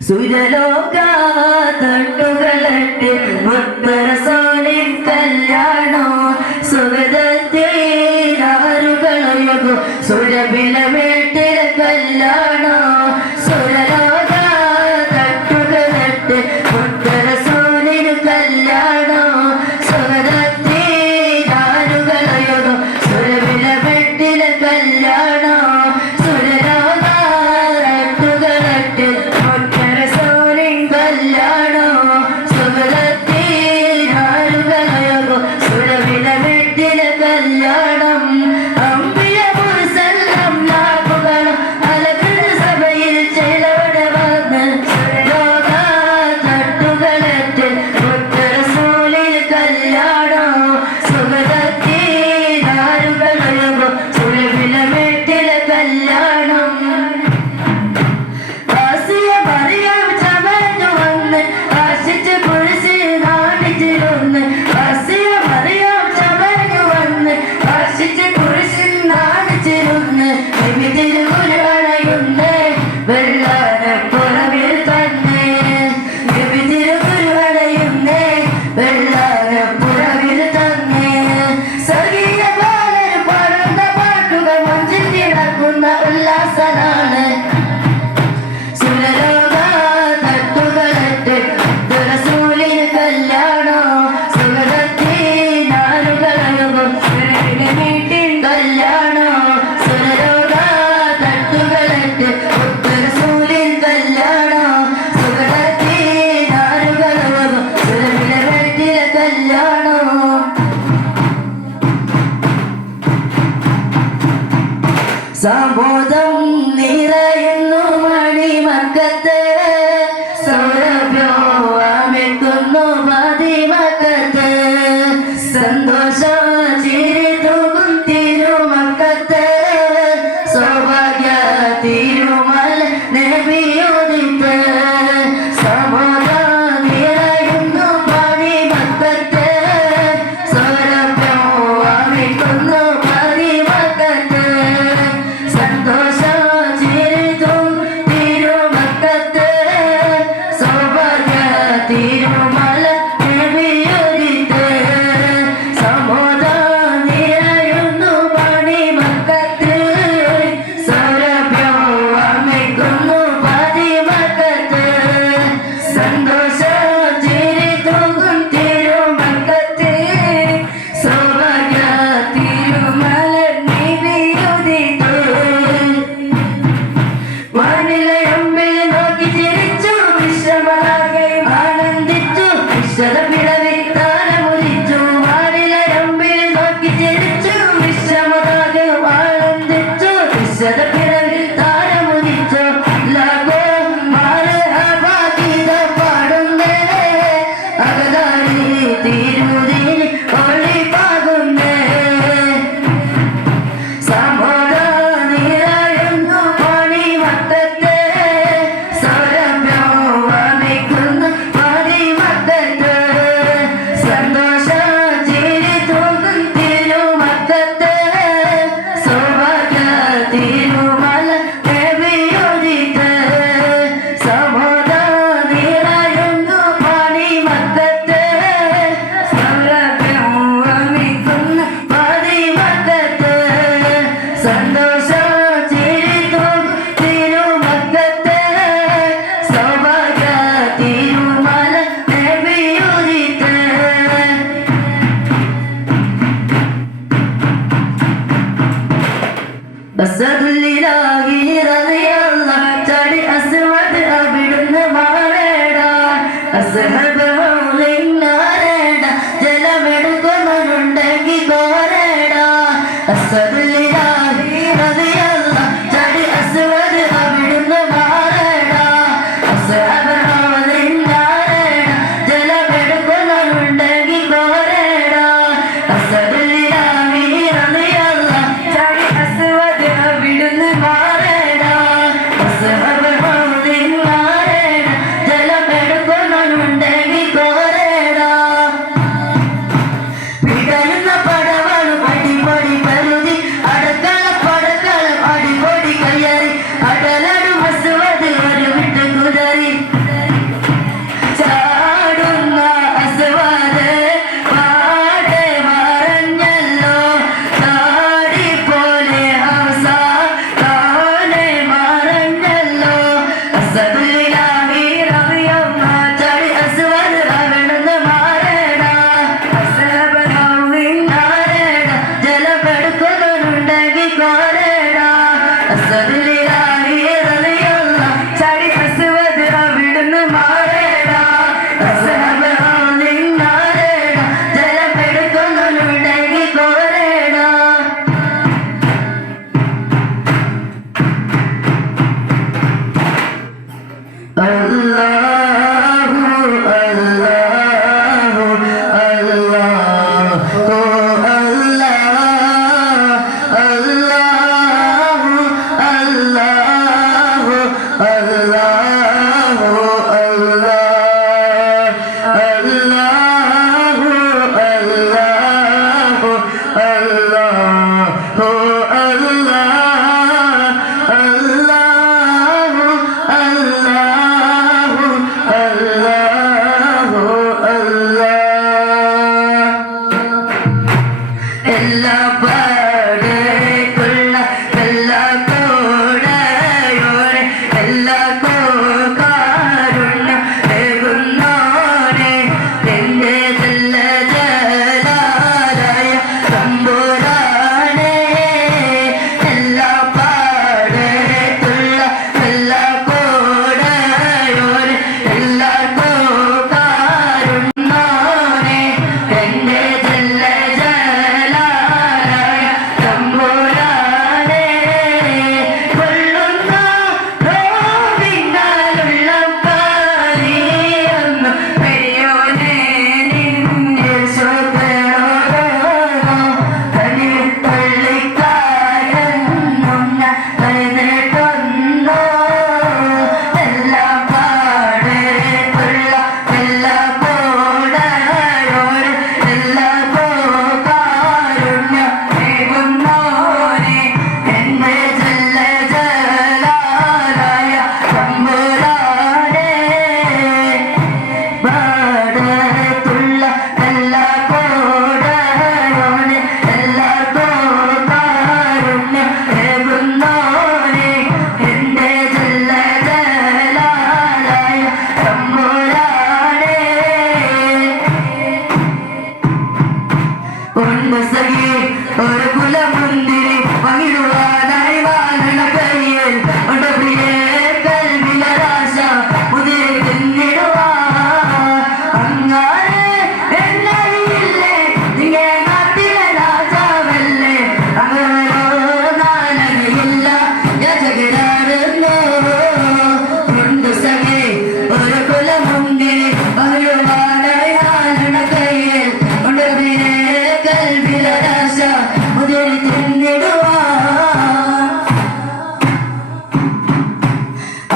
സുരലോക തട്ടുകളട്ട് മുത്തരസോനിൻ കല്യാണോ സുഗതത്തിനാരുകളൊഴുകു സുരബില വീട്ടിലെ കല്യാണോ സുരലോക തട്ടുകളട്ട് മുത്തരസോനിൻ കല്യാണോ സുഗതത്തിനാരുകളൊഴുകു സുരബില വീട്ടിലെ കല്യാണോ സുരലോക തട്ടുകളട്ട് സബോധം നിറയുന്നു മണിമക്കത്ത് സൗരഭ്യമെത്തുന്നു മതിമക്കത്ത് സന്തോഷ ചിരി തൂകും തിരുമക്കത്ത് സൗഭാഗ്യ തിരുമല നബിയോദിത്ത് സബോധം നിറയുന്നു മണിമക്കത്ത് സൗരഭ്യമെത്തുന്നു മതിമക്കത്ത് സന്തോഷ ചിരിതും തിരുമക്കത്ത് സൗഭാഗ്യ തിരുമല നബിയോദിത്ത് സമോദം നിറയുന്നു മണിമക്കത്ത് സൗരഭ്യം അമിക്കുന്നു പതിമക്കത്ത് സന്തോഷ ചിരിതും തിരുമക്കത്ത് സൗഭാഗ്യ തിരുമല നബിയോദിത്ത് വാനിലയമ്പിൽ നോക്കി ചിരിച്ചു വിശ്രമനാകെ ആനന്ദിച്ചു വിശ്വതപിളവിൽ താരമുദിച്ചു വാനിലയമ്പിൽ നോക്കി ചിരിച്ചു വിശ്രമനാകെ ആനന്ദിച്ചു വിശ്വതപിളവിൽ താരമുദിച്ചു ലാഗോ മാലഹബാഗീത പാടുന്നേ അകതാരി തിരുതിൽ ഒളിപ്പാകുന്നേ സബോധം നിറയുന്നു മണിമക്കത്ത് സൗരഭ്യമെത്തുന്നു മതിമക്കത്ത് സന്തോഷ ചിരി തൂകും തിരുമക്കത്ത് സൗഭാഗ്യ തിരുമല നബിയോദിത്ത് സബോധം നിറയുന്നു മണിമക്കത്ത് സൗരഭ്യമെത്തുന്നു മതിമക്കത്ത് സന്തോഷ ചിരി തൂകും തിരുമക്കത്ത് സൗഭാഗ്യ തിരുമല നബിയോദിത്ത് ബസദുല്ലിലാഹി റളിയല്ലാഹു ചടി അസ്വദ് അവിടുന്ന് മാറേട അസ്ഹബ് ഹൗലിനാരേട ജലമെടുക്കുന്നവരുണ്ടെങ്കിൽ കോരേട അസ്ഹദുല്ലിലാഹി റളിയല്ലാഹു ചടി അസ്വദ് അവിടുന്ന് മാറേട അസ്ഹബ് ഹൗലിനാരേട ജലമെടുക്കുന്നവരുണ്ടെങ്കിൽ കോരേട അസ്ഹദുല്ലിലാഹി റളിയല്ലാഹു ചടി അസ്വദ് അവിടുന്ന് മാറേട അസ്ഹബ് ഹൗലിനാരേട ജലമെടുക്കുന്നവരുണ്ടെങ്കിൽ അല്ലാഹു അല്ലാഹു അല്ലാഹു അല്ലാഹു അല്ലാഹു എല്ലാ പാടേക്കുള്ള എല്ലാ കോടയോടെ എല്ലാ കാരുണ്യം ഏകുന്നോനെ എന്റെ ജല്ല ജലാലയ തമ്പുരാനെ എല്ലാ പാടേക്കുള്ള എല്ലാ കോടയോടെ എല്ലാ കാരുണ്യോനെ എന്റെ ജല്ല ഒരു കുലമുന്തിരി പങ്കിടുവാനായി വാനണ കയ്യിൽ ഉണ്ട് പ്രിയേ കൽവിലരാശ മുതിരി തിന്നിടുവാ അങ്ങാരെ എന്നറിയില്ലേ നിങ്ങ നാട്ടിലെ രാജാവല്ലേ അങ്ങനോ നാനകയില്ല യജകിടാറുന്നു ഉണ്ട് സഖി ഒരു കുലമുന്തിരി പങ്കിടുവാനായി വാനണ കയ്യിൽ ഉണ്ട് പ്രിയേ കൽവിലരാശ മുതിരി തിന്നിടുവാ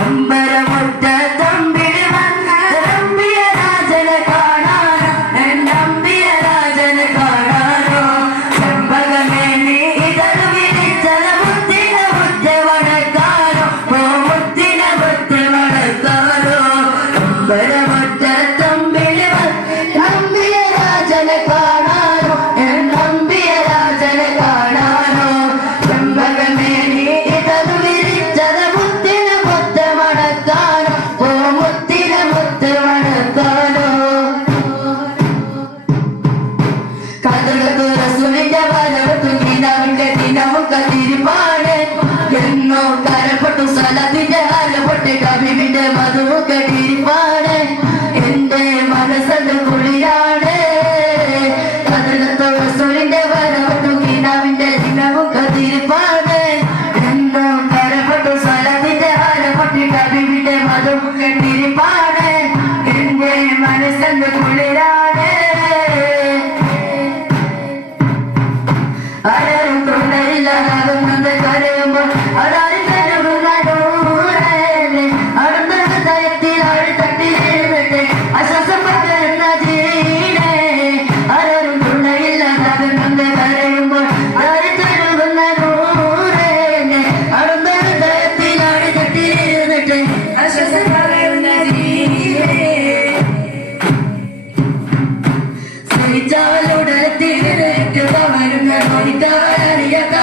അമ്പരമുറ്റ തമ്പിടി വന്നമ്പിയ രാജനെ കാണാനോ എന്നമ്പിയ രാജനെ കാണാനോ ചെമ്പകമേ നീ ഇതളു വിരിച്ചല മുത്തിനെ മുത്തി വണക്കാനോ മുത്തിനെ മുത്തി വണക്കാനോ അമ്പരമുറ്റ തമ്പിടി വന്നമ്പിയ രാജനെ കാണാനോ എന്നമ്പിയ രാജനെ കാണാനോ ചെമ്പകമേ നീ ഇതളു വിരിച്ചല മുത്തിനെ മുത്തി വണക്കാനോ മുത്തിനെ മുത്തി വണക്കാനോ കഥകത്തു റസൂലിന്റെ വരവത്തു ദിനവിന്റെ ദിനവും കത്തിരിപ്പാണ് എന്നോ കരപ്പെട്ടു സ്ഥലത്തിന്റെ അലപൊട്ട് കവിവിന്റെ മധുവ് കടിരിപ്പാണ് എന്റെ മനസ്സത് കുളിരാണ് കഥകത്തു റസൂലിന്റെ വരവത്തു ദിനവിന്റെ ദിനവും കത്തിരിപ്പാണ് എന്നോ കരപ്പെട്ടു സ്ഥലത്തിന്റെ അലപൊട്ട് കവിവിന്റെ മധുവ് കടിരിപ്പാണ് എന്റെ മനസ്സത് കുളിരാണ് ആരും തൊണ്ടയില്ലാതാകുന്നത് കരയുമ്പോൾ അതാരും കരുവുന്നൂരല്ലേ അടുത്ത ഹൃദയത്തിൽ ആഴ്ത്തട്ടിലിരുന്നിട്ട് ആശ്വാസം പകരുന്ന ജീനെ ആരും തൊണ്ടയില്ലാതാകുന്നത് കരയുമ്പോൾ ആരും കരുവുന്ന നൂരല്ലേ അടുത്ത ഹൃദയത്തിൽ ആഴ്ത്തട്ടിലിരുന്നിട്ട് ആശ്വാസം പകരുന്ന ജീനെ സ്നേഹിച്ചവളുടെ തിരിഞ്ഞിട്ട് വരുന്ന നോയിക്കാരറിയാത്ത